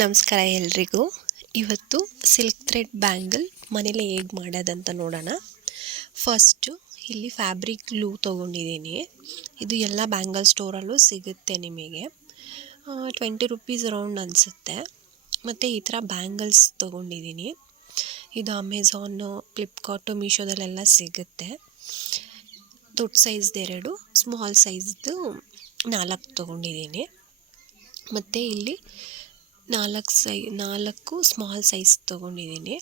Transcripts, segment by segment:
ನಮಸ್ಕಾರ ಎಲ್ರಿಗೂ. ಇವತ್ತು ಸಿಲ್ಕ್ ಥ್ರೆಡ್ ಬ್ಯಾಂಗಲ್ ಮನೇಲಿ ಹೇಗೆ ಮಾಡೋದಂತ ನೋಡೋಣ. ಫಸ್ಟು ಇಲ್ಲಿ ಫ್ಯಾಬ್ರಿಕ್ ಗ್ಲೂ ತೊಗೊಂಡಿದ್ದೀನಿ. ಇದು ಎಲ್ಲ ಬ್ಯಾಂಗಲ್ ಸ್ಟೋರಲ್ಲೂ ಸಿಗುತ್ತೆ ನಿಮಗೆ. 20 ರುಪೀಸ್ ರೌಂಡ್ ಅನಿಸುತ್ತೆ. ಮತ್ತು ಈ ಥರ ಬ್ಯಾಂಗಲ್ಸ್ ತೊಗೊಂಡಿದ್ದೀನಿ. ಇದು ಅಮೆಝಾನು, ಫ್ಲಿಪ್ಕಾರ್ಟು, ಮೀಶೋದಲ್ಲೆಲ್ಲ ಸಿಗುತ್ತೆ. ದೊಡ್ಡ ಸೈಜ್ದು 2, ಸ್ಮಾಲ್ ಸೈಜ್ದು 4 ತೊಗೊಂಡಿದ್ದೀನಿ. ಮತ್ತು ಇಲ್ಲಿ 4 ಸ್ಮಾಲ್ ಸೈಜ್ ತೊಗೊಂಡಿದ್ದೀನಿ,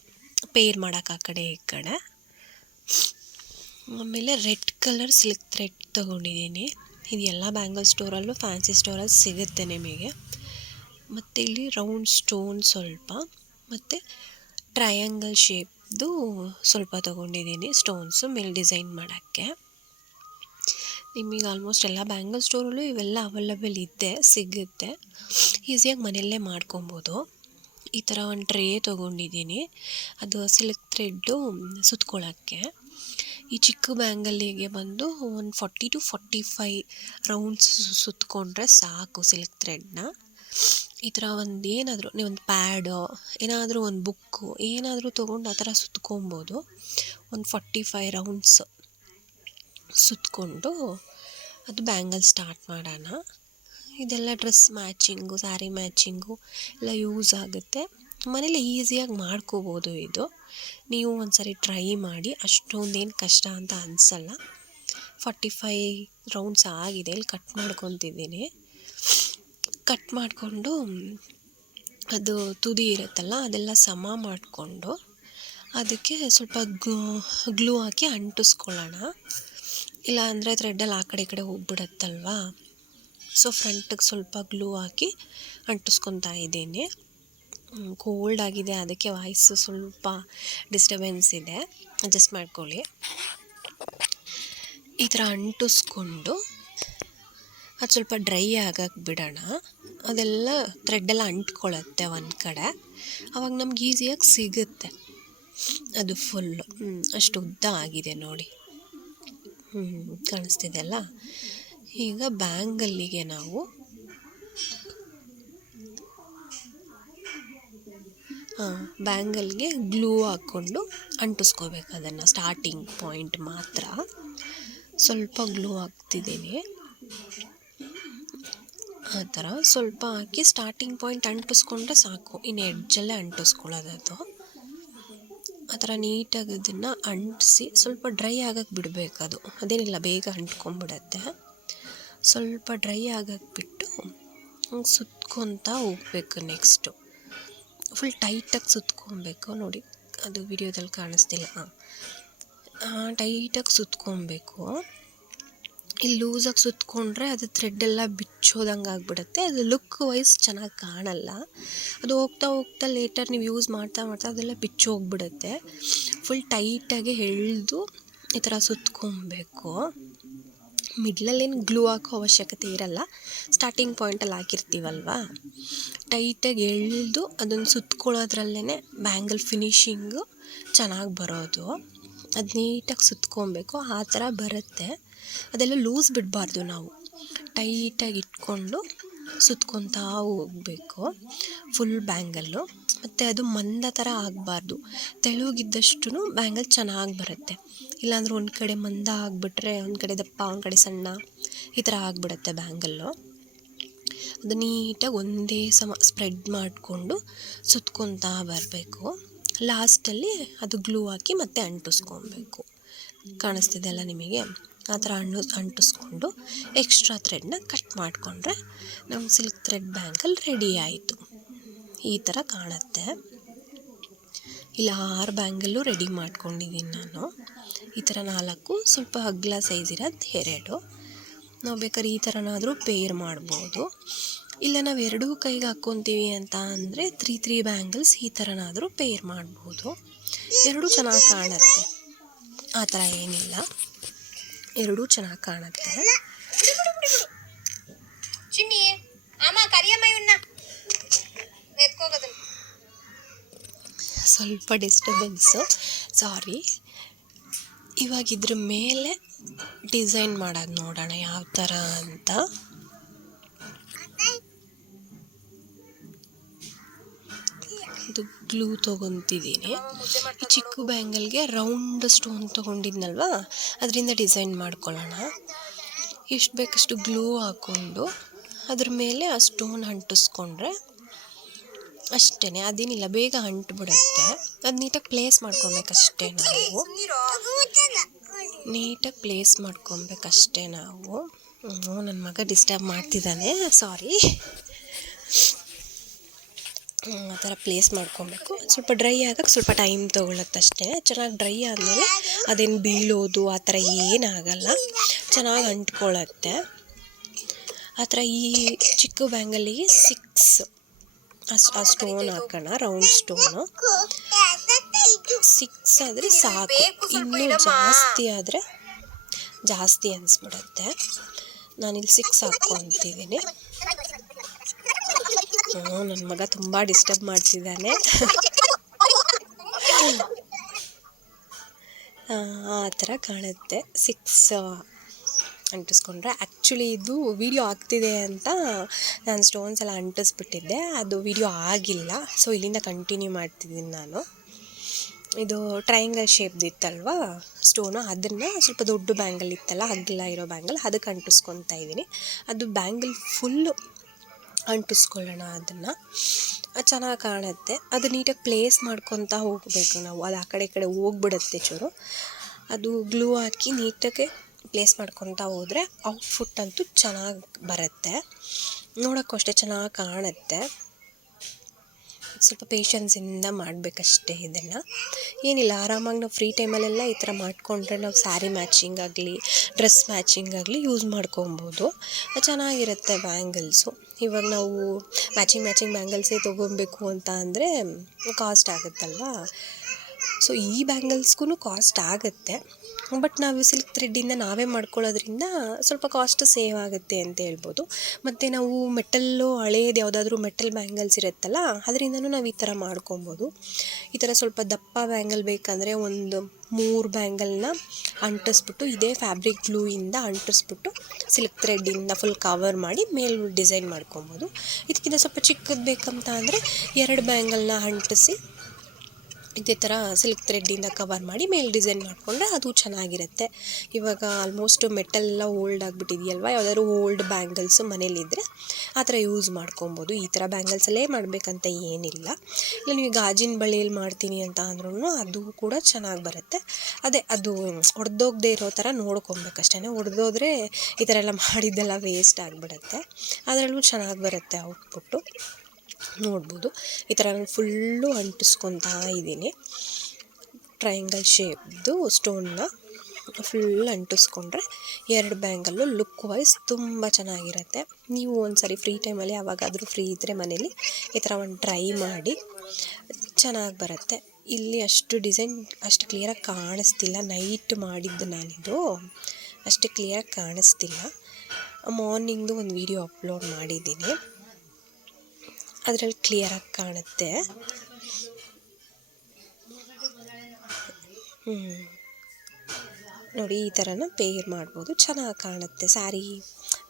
ಪೇರ್ ಮಾಡೋಕೆ ಆ ಕಡೆ ಈ ಕಡೆ. ಆಮೇಲೆ ರೆಡ್ ಕಲರ್ ಸಿಲ್ಕ್ ಥ್ರೆಡ್ ತೊಗೊಂಡಿದ್ದೀನಿ. ಇದು ಎಲ್ಲ ಬ್ಯಾಂಗಲ್ ಸ್ಟೋರಲ್ಲೂ, ಫ್ಯಾನ್ಸಿ ಸ್ಟೋರಲ್ಲಿ ಸಿಗುತ್ತೆ ನಿಮಗೆ. ಮತ್ತು ಇಲ್ಲಿ ರೌಂಡ್ ಸ್ಟೋನ್ ಸ್ವಲ್ಪ, ಮತ್ತು ಟ್ರಯಾಂಗಲ್ ಶೇಪ್ದು ಸ್ವಲ್ಪ ತೊಗೊಂಡಿದ್ದೀನಿ ಸ್ಟೋನ್ಸು ಮೇಲೆ ಡಿಸೈನ್ ಮಾಡೋಕ್ಕೆ. ನಿಮಗೆ ಆಲ್ಮೋಸ್ಟ್ ಎಲ್ಲ ಬ್ಯಾಂಗಲ್ ಸ್ಟೋರಲ್ಲೂ ಇವೆಲ್ಲ ಅವೈಲಬಲ್ ಸಿಗುತ್ತೆ. ಈಸಿಯಾಗಿ ಮನೆಯಲ್ಲೇ ಮಾಡ್ಕೊಬೋದು. ಈ ಥರ ಒಂದು ಟ್ರೇ ತೊಗೊಂಡಿದ್ದೀನಿ, ಅದು ಸಿಲ್ಕ್ ಥ್ರೆಡ್ಡು ಸುತ್ಕೊಳ್ಳೋಕ್ಕೆ. ಈ ಚಿಕ್ಕ ಬ್ಯಾಂಗಲ್ಲಿಗೆ ಬಂದು ಒಂದು 40 to 45 ರೌಂಡ್ಸ್ ಸುತ್ತಕೊಂಡ್ರೆ ಸಾಕು ಸಿಲ್ಕ್ ಥ್ರೆಡ್ನ. ಈ ಥರ ನೀವೊಂದು ಪ್ಯಾಡು, ಏನಾದರೂ ಒಂದು ಬುಕ್ಕು ಏನಾದರೂ ತೊಗೊಂಡು ಆ ಥರ ಸುತ್ಕೊಬೋದು. ಒಂದು 45 ರೌಂಡ್ಸ್ ಸುತ್ತಕೊಂಡು ಅದು ಬ್ಯಾಂಗಲ್ ಸ್ಟಾರ್ಟ್ ಮಾಡೋಣ. ಇದೆಲ್ಲ ಡ್ರೆಸ್ ಮ್ಯಾಚಿಂಗು, ಸ್ಯಾರಿ ಮ್ಯಾಚಿಂಗು ಎಲ್ಲ ಯೂಸ್ ಆಗುತ್ತೆ. ಮನೇಲಿ ಈಸಿಯಾಗಿ ಮಾಡ್ಕೋಬೋದು. ಇದು ನೀವು ಒಂದು ಸಾರಿ ಟ್ರೈ ಮಾಡಿ, ಅಷ್ಟೊಂದೇನು ಕಷ್ಟ ಅಂತ ಅನಿಸಲ್ಲ. 45 ರೌಂಡ್ಸ್ ಆಗಿದೆ. ಇಲ್ಲಿ ಕಟ್ ಮಾಡ್ಕೊತಿದ್ದೀನಿ. ಕಟ್ ಮಾಡಿಕೊಂಡು ಅದು ತುದಿ ಇರುತ್ತಲ್ಲ ಅದೆಲ್ಲ ಸಮ ಮಾಡಿಕೊಂಡು ಅದಕ್ಕೆ ಸ್ವಲ್ಪ ಗ್ಲೂ ಹಾಕಿ ಅಂಟಿಸ್ಕೊಳ್ಳೋಣ. ಇಲ್ಲ ಅಂದರೆ ಥ್ರೆಡ್ಡಲ್ಲಿ ಆ ಕಡೆ ಈ ಕಡೆ ಹೋಗ್ಬಿಡತ್ತಲ್ವಾ. ಸೊ ಫ್ರಂಟಿಗೆ ಸ್ವಲ್ಪ ಗ್ಲೂ ಹಾಕಿ ಅಂಟಿಸ್ಕೊತಾ ಇದ್ದೀನಿ. ಕೋಲ್ಡ್ ಆಗಿದೆ, ಅದಕ್ಕೆ ವಾಯ್ಸು ಸ್ವಲ್ಪ ಡಿಸ್ಟರ್ಬೆನ್ಸ್ ಇದೆ, ಅಡ್ಜಸ್ಟ್ ಮಾಡ್ಕೊಳ್ಳಿ. ಈ ಥರ ಅಂಟಿಸ್ಕೊಂಡು ಅದು ಸ್ವಲ್ಪ ಡ್ರೈ ಆಗಕ್ಕೆ ಬಿಡೋಣ. ಅದೆಲ್ಲ ಥ್ರೆಡ್ಡೆಲ್ಲ ಅಂಟ್ಕೊಳ್ಳುತ್ತೆ ಒಂದು ಕಡೆ, ಆವಾಗ ನಮ್ಗೆ ಈಸಿಯಾಗಿ ಸಿಗುತ್ತೆ. ಅದು ಫುಲ್ಲು ಅಷ್ಟು ಉದ್ದ ಆಗಿದೆ ನೋಡಿ, ಕಾಣಿಸ್ತಿದೆಯಲ್ಲ. ಈಗ ಬ್ಯಾಂಗಲ್ಲಿಗೆ ನಾವು ಬ್ಯಾಂಗಲ್ಗೆ ಗ್ಲೂ ಹಾಕ್ಕೊಂಡು ಅಂಟಿಸ್ಕೋಬೇಕು. ಅದನ್ನು ಸ್ಟಾರ್ಟಿಂಗ್ ಪಾಯಿಂಟ್ ಮಾತ್ರ ಸ್ವಲ್ಪ ಗ್ಲೂ ಹಾಕ್ತಿದ್ದೀನಿ. ಆ ಥರ ಸ್ವಲ್ಪ ಹಾಕಿ ಸ್ಟಾರ್ಟಿಂಗ್ ಪಾಯಿಂಟ್ ಅಂಟಿಸ್ಕೊಂಡ್ರೆ ಸಾಕು. ಇನ್ನು ಎಡ್ಜಲ್ಲೇ ಅಂಟಿಸ್ಕೊಳ್ಳೋದು. ಆ ಥರ ನೀಟಾಗಿ ಇದನ್ನು ಅಂಟಿಸಿ ಸ್ವಲ್ಪ ಡ್ರೈ ಆಗಕ್ಕೆ ಬಿಡಬೇಕು. ಅದೇನಿಲ್ಲ, ಬೇಗ ಅಂಟ್ಕೊಂಡ್ಬಿಡತ್ತೆ. ಸ್ವಲ್ಪ ಡ್ರೈ ಆಗಕ್ಕೆ ಬಿಟ್ಟು ಸುತ್ಕೊತಾ ಹೋಗ್ಬೇಕು. ನೆಕ್ಸ್ಟು ಫುಲ್ ಟೈಟಾಗಿ ಸುತ್ಕೊಬೇಕು. ನೋಡಿ, ಅದು ವಿಡಿಯೋದಲ್ಲಿ ಕಾಣಿಸ್ತಿಲ್ಲ. ಟೈಟಾಗಿ ಸುತ್ಕೊಬೇಕು. ಇಲ್ಲಿ ಲೂಸಾಗಿ ಸುತ್ಕೊಂಡ್ರೆ ಅದು ಥ್ರೆಡ್ಡೆಲ್ಲ ಬಿಚ್ಚೋದಂಗೆ ಆಗಿಬಿಡುತ್ತೆ. ಅದು ಲುಕ್ ವೈಸ್ ಚೆನ್ನಾಗಿ ಕಾಣಲ್ಲ. ಅದು ಹೋಗ್ತಾ ಹೋಗ್ತಾ ಲೇಟರ್ ನೀವು ಯೂಸ್ ಮಾಡ್ತಾ ಅದೆಲ್ಲ ಬಿಚ್ಚೋಗ್ಬಿಡುತ್ತೆ. ಫುಲ್ ಟೈಟಾಗಿ ಎಳೆದು ಈ ಥರ ಸುತ್ಕೊಬೇಕು. ಮಿಡ್ಲಲ್ಲೇನು ಗ್ಲೂ ಹಾಕೋ ಅವಶ್ಯಕತೆ ಇರಲ್ಲ, ಸ್ಟಾರ್ಟಿಂಗ್ ಪಾಯಿಂಟಲ್ಲಿ ಹಾಕಿರ್ತೀವಲ್ವ. ಟೈಟಾಗಿ ಎಳೆದು ಅದನ್ನು ಸುತ್ಕೊಳ್ಳೋದ್ರಲ್ಲೇ ಬ್ಯಾಂಗಲ್ ಫಿನಿಶಿಂಗು ಚೆನ್ನಾಗಿ ಬರೋದು. ಅದು ನೀಟಾಗಿ ಸುತ್ಕೊಬೇಕು. ಆ ಥರ ಬರುತ್ತೆ. ಅದೆಲ್ಲ ಲೂಸ್ ಬಿಡಬಾರ್ದು, ನಾವು ಟೈಟಾಗಿ ಇಟ್ಕೊಂಡು ಸುತ್ಕೊತಾ ಹೋಗಬೇಕು ಫುಲ್ ಬ್ಯಾಂಗಲ್ಲು. ಮತ್ತು ಅದು ಮಂದ ಥರ ಆಗಬಾರ್ದು. ತೆಳುಗಿದ್ದಷ್ಟು ಬ್ಯಾಂಗಲ್ ಚೆನ್ನಾಗಿ ಬರುತ್ತೆ. ಇಲ್ಲಾಂದ್ರೆ ಒಂದು ಕಡೆ ಮಂದ ಆಗಿಬಿಟ್ರೆ ಒಂದು ಕಡೆ ದಪ್ಪ, ಒಂದು ಕಡೆ ಸಣ್ಣ, ಈ ಥರ ಆಗಿಬಿಡುತ್ತೆ ಬ್ಯಾಂಗಲ್ಲು. ಅದು ನೀಟಾಗಿ ಒಂದೇ ಸಮ ಸ್ಪ್ರೆಡ್ ಮಾಡಿಕೊಂಡು ಸುತ್ಕೊತಾ ಬರಬೇಕು. ಲಾಸ್ಟಲ್ಲಿ ಅದು ಗ್ಲೂ ಹಾಕಿ ಮತ್ತೆ ಅಂಟಿಸ್ಕೊಬೇಕು. ಕಾಣಿಸ್ತಿದೆಯಲ್ಲ ನಿಮಗೆ? ಆ ಥರ ಅಂಟಿಸ್ಕೊಂಡು ಎಕ್ಸ್ಟ್ರಾ ಥ್ರೆಡ್ನ ಕಟ್ ಮಾಡಿಕೊಂಡ್ರೆ ನಮ್ಮ ಸಿಲ್ಕ್ ಥ್ರೆಡ್ ಬ್ಯಾಂಗಲ್ ರೆಡಿ ಆಯಿತು. ಈ ಥರ ಕಾಣುತ್ತೆ. ಇಲ್ಲ 6 ಬ್ಯಾಂಗಲ್ಲು ರೆಡಿ ಮಾಡ್ಕೊಂಡಿದ್ದೀನಿ ನಾನು. ಈ ಥರ 4, ಸ್ವಲ್ಪ ಅಗಲ ಸೈಜ್ ಇರೋದು 2. ನಾವು ಬೇಕಾದ್ರೆ ಈ ಥರನಾದರೂ ಪೇರ್ ಮಾಡ್ಬೋದು. ಇಲ್ಲ ನಾವು 2 ಕೈಗೆ ಹಾಕ್ಕೊತೀವಿ ಅಂತ ಅಂದರೆ 3 ಬ್ಯಾಂಗಲ್ಸ್ ಈ ಥರನಾದರೂ ಪೇರ್ ಮಾಡ್ಬೋದು. 2 ಚೆನ್ನಾಗಿ ಕಾಣುತ್ತೆ. ಆ ಥರ ಏನಿಲ್ಲ, 2 ಚೆನ್ನಾಗಿ ಕಾಣುತ್ತೆ. ಸ್ವಲ್ಪ ಡಿಸ್ಟರ್ಬೆನ್ಸು, ಸಾರಿ. ಇವಾಗ ಇದ್ರ ಮೇಲೆ ಡಿಸೈನ್ ಮಾಡೋದು ನೋಡೋಣ ಯಾವ ಥರ ಅಂತ. ಗ್ಲೂ ತೊಗೊತಿದ್ದೀನಿ. ಈ ಚಿಕ್ಕ ಬ್ಯಾಂಗಲ್ಗೆ ರೌಂಡ್ ಸ್ಟೋನ್ ತೊಗೊಂಡಿದ್ನಲ್ವ, ಅದರಿಂದ ಡಿಸೈನ್ ಮಾಡ್ಕೊಳ್ಳೋಣ. ಎಷ್ಟು ಬೇಕಷ್ಟು ಗ್ಲೂ ಹಾಕ್ಕೊಂಡು ಅದ್ರ ಮೇಲೆ ಆ ಸ್ಟೋನ್ ಅಂಟಿಸ್ಕೊಂಡ್ರೆ ಅಷ್ಟೇ, ಅದೇನಿಲ್ಲ, ಬೇಗ ಅಂಟ್ಬಿಡುತ್ತೆ. ಅದು ನೀಟಾಗಿ ಪ್ಲೇಸ್ ಮಾಡ್ಕೊಬೇಕಷ್ಟೇ ನಾವು, ನೀಟಾಗಿ ಪ್ಲೇಸ್ ಮಾಡ್ಕೊಬೇಕಷ್ಟೇ ನಾವು. ನನ್ನ ಮಗ ಡಿಸ್ಟರ್ಬ್ ಮಾಡ್ತಿದ್ದಾನೆ, ಸಾರಿ. ಆ ಥರ ಪ್ಲೇಸ್ ಮಾಡ್ಕೊಬೇಕು. ಸ್ವಲ್ಪ ಡ್ರೈ ಆಗೋಕ್ಕೆ ಸ್ವಲ್ಪ ಟೈಮ್ ತೊಗೊಳತ್ತಷ್ಟೇ. ಚೆನ್ನಾಗಿ ಡ್ರೈ ಆದಮೇಲೆ ಅದೇನು ಬೀಳೋದು ಆ ಥರ ಏನಾಗಲ್ಲ, ಚೆನ್ನಾಗಿ ಅಂಟ್ಕೊಳ್ಳುತ್ತೆ. ಆ ಥರ ಈ ಚಿಕ್ಕ ಬ್ಯಾಂಗಲ್ಲಿಗೆ 6 ಆ ಸ್ಟೋನ್ ಹಾಕೋಣ, ರೌಂಡ್ ಸ್ಟೋನು 6 ಆದರೆ ಸಾಕು. ಇನ್ನೂ ಜಾಸ್ತಿ ಆದರೆ ಜಾಸ್ತಿ ಅನಿಸ್ಬಿಡುತ್ತೆ. ನಾನಿಲ್ಲಿ 6 ಹಾಕ್ಕೊತಿದ್ದೀನಿ. ನನ್ನ ಮಗ ತುಂಬ ಡಿಸ್ಟರ್ಬ್ ಮಾಡ್ತಿದ್ದಾನೆ. ಆ ಥರ ಕಾಣುತ್ತೆ. 6 ಅಂಟಿಸ್ಕೊಂಡ್ರೆ. ಆ್ಯಕ್ಚುಲಿ ಇದು ವಿಡಿಯೋ ಆಗ್ತಿದೆ ಅಂತ ನಾನು ಸ್ಟೋನ್ಸ್ ಎಲ್ಲ ಅಂಟಿಸ್ಬಿಟ್ಟಿದ್ದೆ, ಅದು ವಿಡಿಯೋ ಆಗಿಲ್ಲ. ಸೊ ಇಲ್ಲಿಂದ ಕಂಟಿನ್ಯೂ ಮಾಡ್ತಿದ್ದೀನಿ ನಾನು. ಇದು ಟ್ರಯಾಂಗಲ್ ಶೇಪ್ದಿತ್ತಲ್ವ ಸ್ಟೋನು, ಅದನ್ನು ಸ್ವಲ್ಪ ದೊಡ್ಡ ಬ್ಯಾಂಗಲ್ ಇತ್ತಲ್ಲ, ಅಗಲ ಇರೋ ಬ್ಯಾಂಗಲ್, ಅದಕ್ಕೆ ಅಂಟಿಸ್ಕೊತಾ ಇದ್ದೀನಿ. ಅದು ಬ್ಯಾಂಗಲ್ ಫುಲ್ಲು ಅಂಟಿಸ್ಕೊಳ್ಳೋಣ, ಅದನ್ನು ಚೆನ್ನಾಗಿ ಕಾಣುತ್ತೆ. ಅದು ನೀಟಾಗಿ ಪ್ಲೇಸ್ ಮಾಡ್ಕೊತಾ ಹೋಗಬೇಕು ನಾವು. ಅದು ಆ ಕಡೆ ಈ ಕಡೆ ಹೋಗ್ಬಿಡುತ್ತೆ ಚೂರು. ಅದು ಗ್ಲೂ ಹಾಕಿ ನೀಟಾಗಿ ಪ್ಲೇಸ್ ಮಾಡ್ಕೊತಾ ಹೋದರೆ ಔಟ್ಫುಟ್ ಅಂತೂ ಚೆನ್ನಾಗಿ ಬರುತ್ತೆ, ನೋಡೋಕ್ಕೂ ಅಷ್ಟೇ ಚೆನ್ನಾಗಿ ಕಾಣುತ್ತೆ. ಸ್ವಲ್ಪ ಪೇಷನ್ಸಿಂದ ಮಾಡಬೇಕಷ್ಟೇ ಇದನ್ನು. ಏನಿಲ್ಲ, ಆರಾಮಾಗಿ ನಾವು ಫ್ರೀ ಟೈಮಲ್ಲೆಲ್ಲ ಈ ಥರ ಮಾಡಿಕೊಂಡ್ರೆ ನಾವು ಸ್ಯಾರಿ ಮ್ಯಾಚಿಂಗ್ ಆಗಲಿ, ಡ್ರೆಸ್ ಮ್ಯಾಚಿಂಗ್ ಆಗಲಿ ಯೂಸ್ ಮಾಡ್ಕೊಬೋದು. ಚೆನ್ನಾಗಿರುತ್ತೆ ಬ್ಯಾಂಗಲ್ಸು. ಇವಾಗ ನಾವು ಮ್ಯಾಚಿಂಗ್ ಬ್ಯಾಂಗಲ್ಸೇ ತೊಗೊಬೇಕು ಅಂತ ಅಂದರೆ ಕಾಸ್ಟ್ ಆಗುತ್ತಲ್ವಾ. ಸೊ ಈ ಬ್ಯಾಂಗಲ್ಸ್ಗೂ ಕಾಸ್ಟ್ ಆಗುತ್ತೆ, ಬಟ್ ನಾವು ಸಿಲ್ಕ್ ಥ್ರೆಡ್ಡಿಂದ ನಾವೇ ಮಾಡ್ಕೊಳ್ಳೋದ್ರಿಂದ ಸ್ವಲ್ಪ ಕಾಸ್ಟ್ ಸೇವ್ ಆಗುತ್ತೆ ಅಂತ ಹೇಳ್ಬೋದು. ಮತ್ತು ನಾವು ಮೆಟಲ್ಲು, ಹಳೇದು ಯಾವುದಾದ್ರೂ ಮೆಟಲ್ ಬ್ಯಾಂಗಲ್ಸ್ ಇರುತ್ತಲ್ಲ, ಅದರಿಂದನೂ ನಾವು ಈ ಥರ ಮಾಡ್ಕೊಬೋದು. ಈ ಥರ ಸ್ವಲ್ಪ ದಪ್ಪ ಬ್ಯಾಂಗಲ್ ಬೇಕಂದರೆ ಒಂದು 3 ಬ್ಯಾಂಗಲ್ನ ಅಂಟಿಸ್ಬಿಟ್ಟು ಇದೇ ಫ್ಯಾಬ್ರಿಕ್ ಗ್ಲೂಯಿಂದ ಅಂಟಿಸ್ಬಿಟ್ಟು ಸಿಲ್ಕ್ ಥ್ರೆಡ್ಡಿಂದ ಫುಲ್ ಕವರ್ ಮಾಡಿ ಮೇಲೆ ಡಿಸೈನ್ ಮಾಡ್ಕೊಬೋದು. ಇದಕ್ಕಿಂತ ಸ್ವಲ್ಪ ಚಿಕ್ಕದು ಬೇಕಂತ ಅಂದರೆ 2 ಬ್ಯಾಂಗಲ್ನ ಅಂಟಿಸಿ ಇದೇ ಥರ ಸಿಲ್ಕ್ ಥ್ರೆಡ್ಡಿಂದ ಕವರ್ ಮಾಡಿ ಮೇಲೆ ಡಿಸೈನ್ ಮಾಡಿಕೊಂಡ್ರೆ ಅದು ಚೆನ್ನಾಗಿರುತ್ತೆ. ಇವಾಗ ಆಲ್ಮೋಸ್ಟ್ ಮೆಟಲೆಲ್ಲ ಓಲ್ಡ್ ಆಗಿಬಿಟ್ಟಿದೆಯಲ್ವ, ಯಾವುದಾದ್ರು ಓಲ್ಡ್ ಬ್ಯಾಂಗಲ್ಸು ಮನೇಲಿದ್ದರೆ ಆ ಥರ ಯೂಸ್ ಮಾಡ್ಕೊಬೋದು. ಈ ಥರ ಬ್ಯಾಂಗಲ್ಸಲ್ಲೇ ಮಾಡಬೇಕಂತ ಏನಿಲ್ಲ. ಇಲ್ಲ ನೀವು ಗಾಜಿನ ಬಳೆಯಲ್ಲಿ ಮಾಡ್ತೀನಿ ಅಂತ ಅಂದ್ರೂ ಅದು ಕೂಡ ಚೆನ್ನಾಗಿ ಬರುತ್ತೆ. ಅದೇ ಅದು ಒಡೆದೋಗದೆ ಇರೋ ಥರ ನೋಡ್ಕೊಬೇಕಷ್ಟೇ. ಒಡೆದೋದ್ರೆ ಈ ಥರ ಎಲ್ಲ ಮಾಡಿದ್ದೆಲ್ಲ ವೇಸ್ಟ್ ಆಗಿಬಿಡುತ್ತೆ. ಅದರಲ್ಲೂ ಚೆನ್ನಾಗಿ ಬರುತ್ತೆ ಔಟ್ಪುಟ್ಟು, ನೋಡ್ಬೋದು. ಈ ಥರ ನಾನು ಫುಲ್ಲು ಅಂಟಿಸ್ಕೊತಾ ಇದ್ದೀನಿ. ಟ್ರಯಾಂಗಲ್ ಶೇಪ್ದು ಸ್ಟೋನ್ನ ಫುಲ್ ಅಂಟಿಸ್ಕೊಂಡ್ರೆ 2 ಬ್ಯಾಂಗಲ್ಲು ಲುಕ್ ವೈಸ್ ತುಂಬ ಚೆನ್ನಾಗಿರುತ್ತೆ. ನೀವು ಒಂದ್ಸರಿ ಫ್ರೀ ಟೈಮಲ್ಲಿ ಯಾವಾಗಾದರೂ ಫ್ರೀ ಇದ್ದರೆ ಮನೇಲಿ ಈ ಥರ ಒಂದು ಟ್ರೈ ಮಾಡಿ, ಚೆನ್ನಾಗಿ ಬರುತ್ತೆ. ಇಲ್ಲಿ ಅಷ್ಟು ಡಿಸೈನ್ ಅಷ್ಟು ಕ್ಲಿಯರಾಗಿ ಕಾಣಿಸ್ತಿಲ್ಲ, ನೈಟ್ ಮಾಡಿದ್ದು ನಾನಿದು, ಅಷ್ಟು ಕ್ಲಿಯರಾಗಿ ಕಾಣಿಸ್ತಿಲ್ಲ. ಮಾರ್ನಿಂಗ್ದು ಒಂದು ವಿಡಿಯೋ ಅಪ್ಲೋಡ್ ಮಾಡಿದ್ದೀನಿ, ಅದರಲ್ಲಿ ಕ್ಲಿಯರಾಗಿ ಕಾಣುತ್ತೆ. ನೋಡಿ, ಈ ಥರನ ಪೇರ್ ಮಾಡ್ಬೋದು, ಚೆನ್ನಾಗಿ ಕಾಣುತ್ತೆ. ಸ್ಯಾರಿ,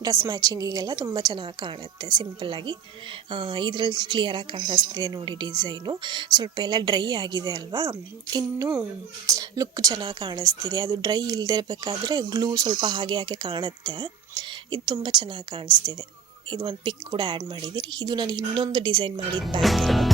ಡ್ರೆಸ್ ಮ್ಯಾಚಿಂಗಿಗೆಲ್ಲ ತುಂಬ ಚೆನ್ನಾಗಿ ಕಾಣುತ್ತೆ ಸಿಂಪಲ್ಲಾಗಿ. ಇದರಲ್ಲಿ ಕ್ಲಿಯರಾಗಿ ಕಾಣಿಸ್ತಿದೆ ನೋಡಿ ಡಿಸೈನು. ಸ್ವಲ್ಪ ಎಲ್ಲ ಡ್ರೈ ಆಗಿದೆ ಅಲ್ವಾ, ಇನ್ನೂ ಲುಕ್ ಚೆನ್ನಾಗಿ ಕಾಣಿಸ್ತಿದೆ. ಅದು ಡ್ರೈ ಇಲ್ಲದೆ ಇರಬೇಕಾದ್ರೆ ಗ್ಲೂ ಸ್ವಲ್ಪ ಹಾಗೆ ಕಾಣುತ್ತೆ. ಇದು ತುಂಬ ಚೆನ್ನಾಗಿ ಕಾಣಿಸ್ತಿದೆ. ಇದು ಒಂದು ಪಿಕ್ ಕೂಡ ಆ್ಯಡ್ ಮಾಡಿದ್ದೀನಿ. ಇದು ನಾನು ಇನ್ನೊಂದು ಡಿಸೈನ್ ಮಾಡಿದ ಬ್ಯಾಂಗಲ್.